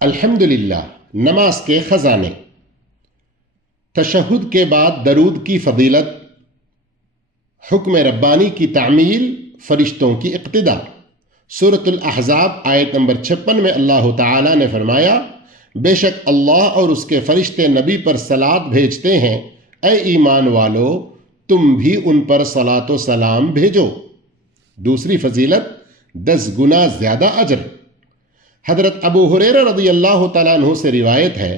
الحمدللہ، نماز کے خزانے۔ تشہد کے بعد درود کی فضیلت، حکم ربانی کی تعمیل، فرشتوں کی اقتداء۔ سورۃ الاحزاب آیت نمبر 56 میں اللہ تعالیٰ نے فرمایا، بے شک اللہ اور اس کے فرشتے نبی پر صلات بھیجتے ہیں، اے ایمان والو تم بھی ان پر صلات و سلام بھیجو۔ دوسری فضیلت، 10 گنا زیادہ اجر۔ حضرت ابو ہریرہ رضی اللہ تعالیٰ عنہ سے روایت ہے،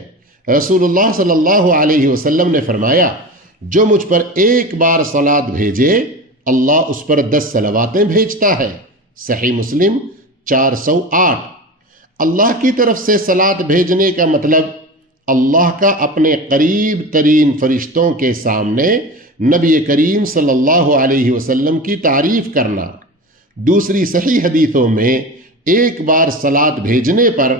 رسول اللہ صلی اللہ علیہ وسلم نے فرمایا، جو مجھ پر ایک بار صلات بھیجے اللہ اس پر 10 صلواتیں بھیجتا ہے۔ صحیح مسلم 408۔ اللہ کی طرف سے صلات بھیجنے کا مطلب اللہ کا اپنے قریب ترین فرشتوں کے سامنے نبی کریم صلی اللہ علیہ وسلم کی تعریف کرنا۔ دوسری صحیح حدیثوں میں ایک بار صلات بھیجنے پر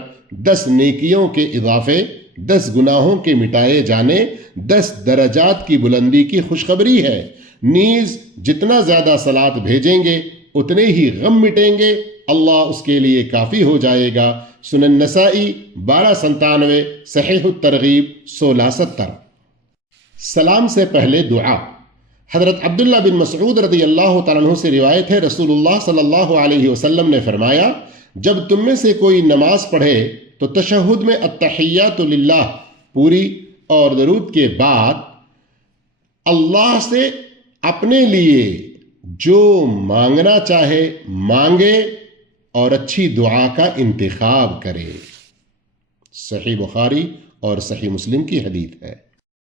10 نیکیوں کے اضافے، 10 گناہوں کے مٹائے جانے، 10 درجات کی بلندی کی خوشخبری ہے۔ نیز جتنا زیادہ صلات بھیجیں گے اتنے ہی غم مٹیں گے، اللہ اس کے لیے کافی ہو جائے گا۔ سنن نسائی 1297، صحیح الترغیب 1670۔ سلام سے پہلے دعا۔ حضرت عبداللہ بن مسعود رضی اللہ تعالیٰ عنہ سے روایت ہے، رسول اللہ صلی اللہ علیہ وسلم نے فرمایا، جب تم میں سے کوئی نماز پڑھے تو تشہد میں التحیات للہ پوری اور درود کے بعد اللہ سے اپنے لیے جو مانگنا چاہے مانگے اور اچھی دعا کا انتخاب کرے۔ صحیح بخاری اور صحیح مسلم کی حدیث ہے۔